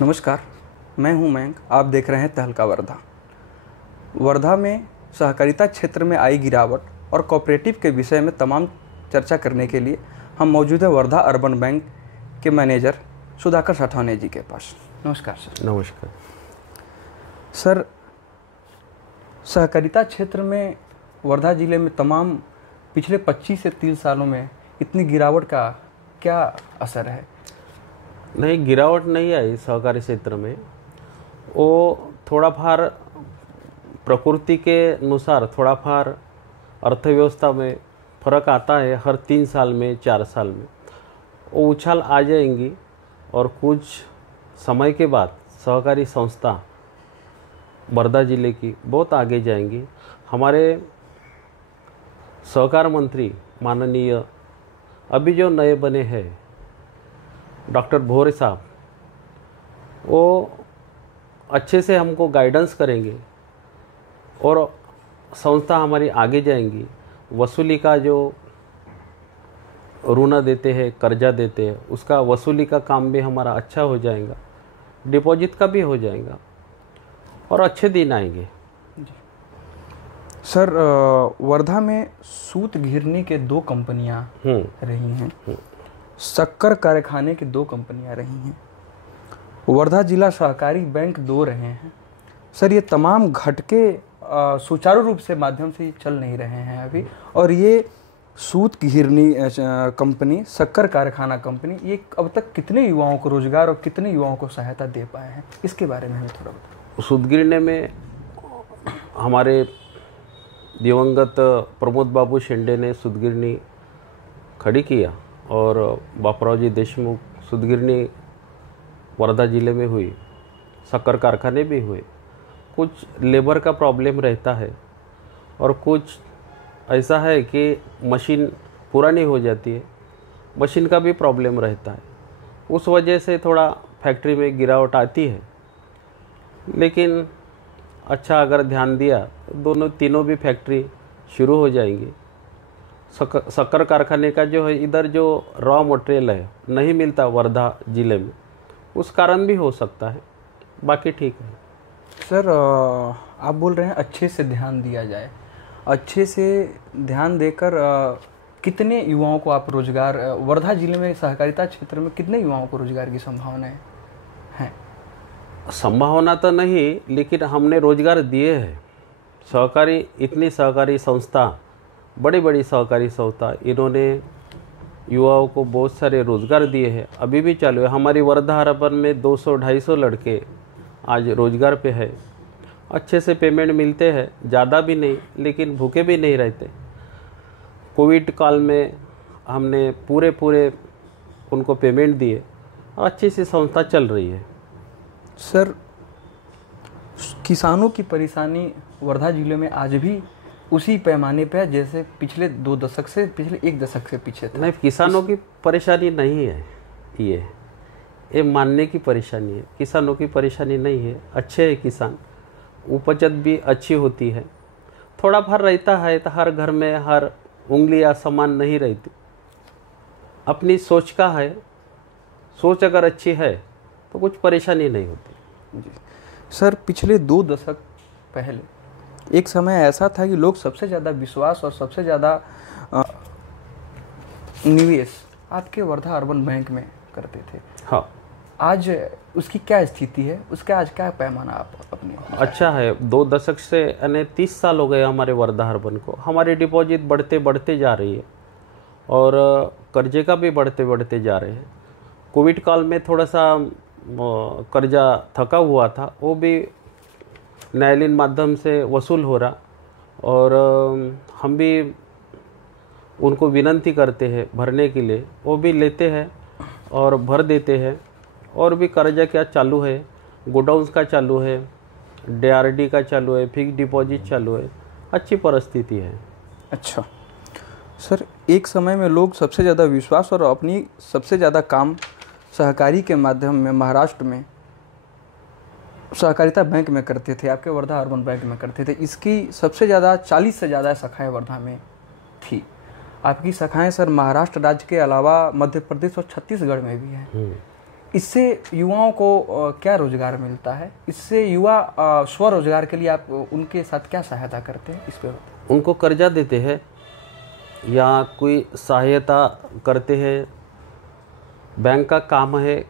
नमस्कार, मैं हूं मयंक। आप देख रहे हैं तहलका वर्धा। वर्धा में सहकारिता क्षेत्र में आई गिरावट और कोऑपरेटिव के विषय में तमाम चर्चा करने के लिए हम मौजूद हैं वर्धा अर्बन बैंक के मैनेजर सुधाकर साठौने जी के पास। नमस्कार सर। नमस्कार सर, सहकारिता क्षेत्र में वर्धा ज़िले में तमाम पिछले 25 से 30 सालों में इतनी गिरावट का क्या असर है? नहीं, गिरावट नहीं आई सहकारी क्षेत्र में। वो थोड़ा फार प्रकृति के अनुसार थोड़ा फार अर्थव्यवस्था में फर्क आता है। हर 3 साल में 4 साल में वो उछाल आ जाएंगी और कुछ समय के बाद सहकारी संस्था वर्धा ज़िले की बहुत आगे जाएंगी। हमारे सहकार मंत्री माननीय अभी जो नए बने हैं डॉक्टर भोरे साहब, वो अच्छे से हमको गाइडेंस करेंगे और संस्था हमारी आगे जाएंगी। वसूली का जो ऋण देते हैं, कर्जा देते हैं, उसका वसूली का काम भी हमारा अच्छा हो जाएगा, डिपॉजिट का भी हो जाएगा और अच्छे दिन आएंगे। सर, वर्धा में सूत घिरनी के 2 कंपनियां रही हैं, शक्कर कारखाने की 2 कंपनियां रही हैं, वर्धा जिला सहकारी बैंक 2 रहे हैं। सर, ये तमाम घटके सुचारू रूप से माध्यम से चल नहीं रहे हैं अभी, और ये सूत घिरनी कंपनी, शक्कर कारखाना कंपनी, ये अब तक कितने युवाओं को रोजगार और कितने युवाओं को सहायता दे पाए हैं, इसके बारे में हमें थोड़ा बताएं। सूत गिरने में हमारे दिवंगत प्रमोद बाबू शेंडे ने सूत गिरनी खड़ी किया और बापराव जी देशमुख सूत गिरनी वर्धा ज़िले में हुई, शक्कर कारखाने भी हुए। कुछ लेबर का प्रॉब्लम रहता है और कुछ ऐसा है कि मशीन पुरानी हो जाती है, मशीन का भी प्रॉब्लम रहता है। उस वजह से थोड़ा फैक्ट्री में गिरावट आती है, लेकिन अच्छा अगर ध्यान दिया दोनों तीनों भी फैक्ट्री शुरू हो जाएंगी। शक्कर कारखाने का जो है, इधर जो रॉ मटेरियल है नहीं मिलता वर्धा ज़िले में, उस कारण भी हो सकता है, बाकी ठीक है। सर, आप बोल रहे हैं अच्छे से ध्यान दिया जाए। अच्छे से ध्यान देकर कितने युवाओं को आप रोजगार, वर्धा जिले में सहकारिता क्षेत्र में कितने युवाओं को रोजगार की संभावनाएं हैं? संभावना तो नहीं, लेकिन हमने रोजगार दिए हैं। सहकारी, इतनी सहकारी संस्था, बड़ी बड़ी सहकारी संस्था, इन्होंने युवाओं को बहुत सारे रोज़गार दिए हैं, अभी भी चालू है। हमारी वर्धा अर्बन में 200-250 लड़के आज रोज़गार पे है। अच्छे से पेमेंट मिलते हैं, ज़्यादा भी नहीं लेकिन भूखे भी नहीं रहते। कोविड काल में हमने पूरे उनको पेमेंट दिए और अच्छी सी संस्था चल रही है। सर, किसानों की परेशानी वर्धा जिले में आज भी उसी पैमाने पे है जैसे पिछले 2 दशक से, पिछले 1 दशक से पीछे था? नहीं, किसानों की परेशानी नहीं है, ये मानने की परेशानी है। किसानों की परेशानी नहीं है, अच्छे है किसान, उपजत भी अच्छी होती है। थोड़ा भर रहता है तो हर घर में हर उंगलियां समान नहीं रहती, अपनी सोच का है। सोच अगर अच्छी है तो कुछ परेशानी नहीं होती। जी सर, पिछले 2 दशक पहले एक समय ऐसा था कि लोग सबसे ज़्यादा विश्वास और सबसे ज़्यादा निवेश आपके वर्धा अर्बन बैंक में करते थे। हाँ, आज उसकी क्या स्थिति है, उसका आज क्या पैमाना आप अपने? अच्छा है। 2 दशक से यानी 30 साल हो गए हमारे वर्धा अर्बन को। हमारी डिपॉजिट बढ़ते जा रही है और कर्जे का भी बढ़ते जा रहे हैं। कोविड काल में थोड़ा सा कर्जा थका हुआ था, वो भी न्यायालयीन माध्यम से वसूल हो रहा और हम भी उनको विनती करते हैं भरने के लिए, वो भी लेते हैं और भर देते हैं। और भी कर्जा क्या चालू है, गोडाउन्स का चालू है, DRD का चालू है, फिक्स डिपॉजिट चालू है, अच्छी परिस्थिति है। अच्छा सर, एक समय में लोग सबसे ज़्यादा विश्वास और अपनी सबसे ज़्यादा काम सहकारी के माध्यम में महाराष्ट्र में सहकारिता बैंक में करते थे, आपके वर्धा अर्बन बैंक में करते थे। इसकी सबसे ज़्यादा 40 से ज़्यादा शाखाएँ वर्धा में थी। आपकी शाखाएं सर महाराष्ट्र राज्य के अलावा मध्य प्रदेश और छत्तीसगढ़ में भी हैं। इससे युवाओं को क्या रोजगार मिलता है? इससे युवा स्वरोजगार के लिए आप उनके साथ क्या सहायता करते हैं? इस पर उनको कर्जा देते हैं या कोई सहायता करते हैं। बैंक का काम है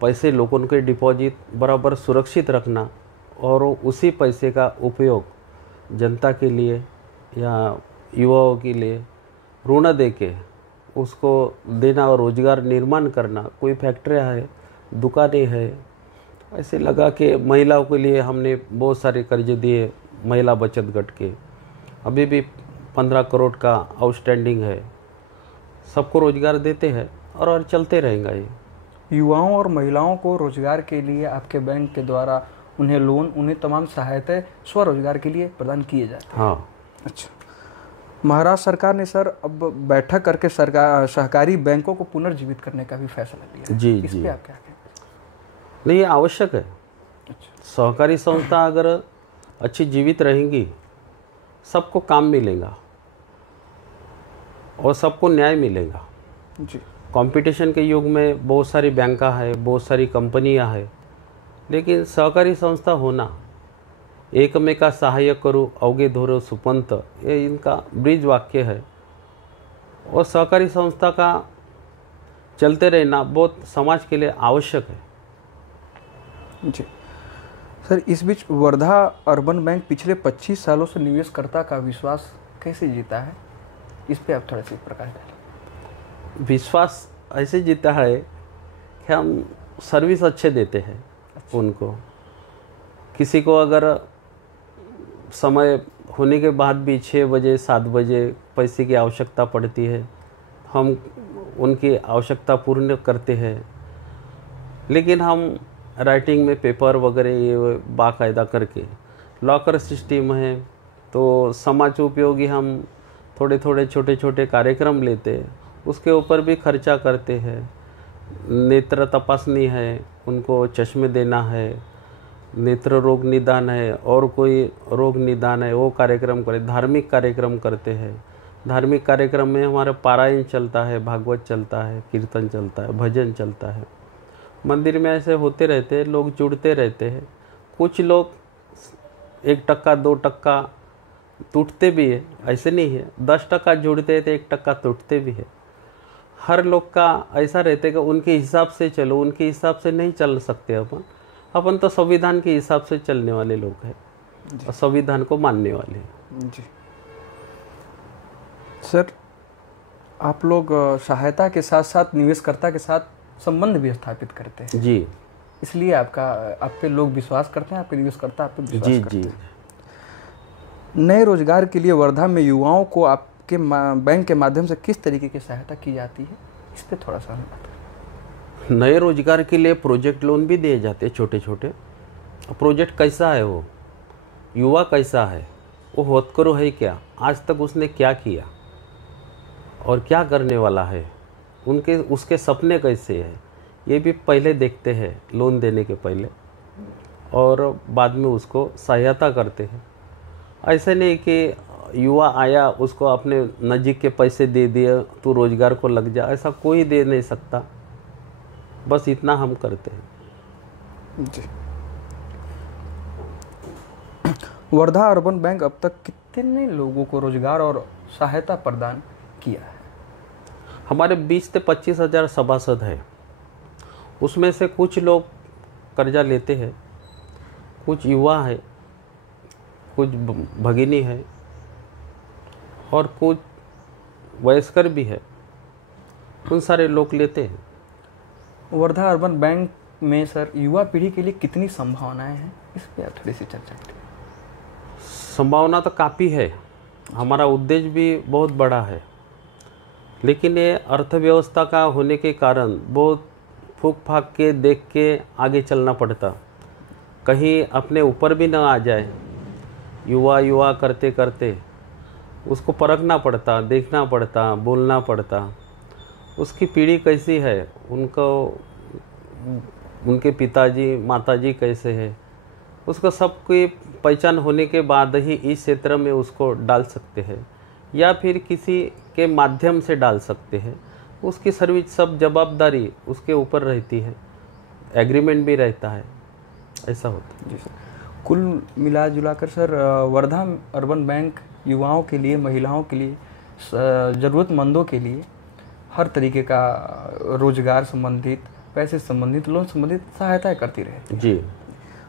पैसे लोगों के डिपॉजिट बराबर सुरक्षित रखना और उसी पैसे का उपयोग जनता के लिए या युवाओं के लिए ऋण दे के उसको देना और रोजगार निर्माण करना। कोई फैक्ट्रियाँ है, दुकानें हैं, ऐसे लगा के महिलाओं के लिए हमने बहुत सारे कर्जे दिए महिला बचत गट के। अभी भी 15 करोड़ का आउटस्टैंडिंग है। सबको रोजगार देते हैं और चलते रहेगा ये। युवाओं और महिलाओं को रोजगार के लिए आपके बैंक के द्वारा उन्हें लोन, उन्हें तमाम सहायताएं स्वरोजगार के लिए प्रदान किए जाते हैं। हाँ। अच्छा, महाराष्ट्र सरकार ने सर अब बैठक करके सरकार सहकारी बैंकों को पुनर्जीवित करने का भी फैसला लिया है। जी इस जी। पे आप क्या कहेंगे? नहीं, ये आवश्यक है। अच्छा, सहकारी संस्था अगर अच्छी जीवित रहेंगी सबको काम मिलेगा और सबको न्याय मिलेगा। जी। कंपटीशन के युग में बहुत सारी बैंका है, बहुत सारी कंपनियां है, लेकिन सहकारी संस्था होना, एकमेका सहाय्य करो अवघे धोरो सुपंत, ये इनका ब्रिज वाक्य है। और सहकारी संस्था का चलते रहना बहुत समाज के लिए आवश्यक है। जी सर, इस बीच वर्धा अर्बन बैंक पिछले 25 सालों से निवेशकर्ता का विश्वास कैसे जीता है? इस पे आप थोड़ा सा प्रकाश डालें। विश्वास ऐसे जीता है कि हम सर्विस अच्छे देते हैं। अच्छा। उनको किसी को अगर समय होने के बाद भी 6 बजे 7 बजे पैसे की आवश्यकता पड़ती है, हम उनकी आवश्यकता पूर्ण करते हैं। लेकिन हम राइटिंग में पेपर वगैरह ये बाकायदा करके, लॉकर सिस्टम है तो समाज उपयोगी हम थोड़े थोड़े छोटे छोटे कार्यक्रम लेते हैं, उसके ऊपर भी खर्चा करते हैं। नेत्र तपासनी है, उनको चश्मे देना है, नेत्र रोग निदान है और कोई रोग निदान है, वो कार्यक्रम करें। धार्मिक कार्यक्रम करते हैं। धार्मिक कार्यक्रम में हमारा पारायण चलता है, भागवत चलता है, कीर्तन चलता है, भजन चलता है। मंदिर में ऐसे होते रहते हैं, लोग जुड़ते रहते हैं। कुछ लोग 1% 2% टूटते भी है, ऐसे नहीं है। 10% जुड़ते हैं तो 1% टूटते भी है। हर लोग का ऐसा रहता है कि उनके हिसाब से चलो, उनके हिसाब से नहीं चल सकते अपन तो संविधान के हिसाब से चलने वाले लोग हैं और संविधान को मानने वाले हैं। जी सर, आप लोग सहायता के साथ साथ निवेशकर्ता के साथ संबंध भी स्थापित करते हैं। जी, इसलिए आप पे लोग विश्वास करते हैं, आपके निवेशकर्ता आप पे विश्वास करते हैं। नए रोजगार के लिए वर्धा में युवाओं को आपके बैंक के माध्यम से किस तरीके की सहायता की जाती है? इस पे थोड़ा सा हमें बताएं। नए रोजगार के लिए प्रोजेक्ट लोन भी दिए जाते हैं, छोटे छोटे। प्रोजेक्ट कैसा है, वो युवा कैसा है, वो होतकरो है क्या, आज तक उसने क्या किया और क्या करने वाला है, उसके सपने कैसे हैं, ये भी पहले देखते हैं लोन देने के पहले, और बाद में उसको सहायता करते हैं। ऐसे नहीं कि युवा आया उसको अपने नज़दीक के पैसे दे दिए तो रोजगार को लग जा, ऐसा कोई दे नहीं सकता। बस इतना हम करते हैं। जी। वर्धा अर्बन बैंक अब तक कितने लोगों को रोजगार और सहायता प्रदान किया है? हमारे 20 से 25 हज़ार सभासद है। उसमें से कुछ लोग कर्जा लेते हैं, कुछ युवा है, कुछ भगिनी है और कुछ वयस्कर भी है। उन सारे लोग लेते हैं। वर्धा अर्बन बैंक में सर युवा पीढ़ी के लिए कितनी संभावनाएं हैं? इस पर थोड़ी सी चर्चा करें। संभावना तो काफ़ी है। हमारा उद्देश्य भी बहुत बड़ा है, लेकिन ये अर्थव्यवस्था का होने के कारण बहुत फूक फाक के देख के आगे चलना पड़ता, कहीं अपने ऊपर भी ना आ जाए। युवा करते करते उसको परखना पड़ता, देखना पड़ता, बोलना पड़ता। उसकी पीढ़ी कैसी है, उनके पिताजी माताजी कैसे है, उसको सबकी पहचान होने के बाद ही इस क्षेत्र में उसको डाल सकते हैं या फिर किसी के माध्यम से डाल सकते हैं। उसकी सर्विस सब जवाबदारी उसके ऊपर रहती है। एग्रीमेंट भी रहता है, ऐसा होता है। जी सर, कुल मिला जुला कर सर वर्धा अर्बन बैंक युवाओं के लिए, महिलाओं के लिए, ज़रूरतमंदों के लिए हर तरीके का रोजगार संबंधित, पैसे संबंधित, लोन संबंधित सहायताएं करती रहे। जी,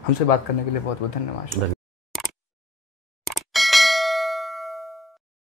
हमसे बात करने के लिए बहुत बहुत धन्यवाद।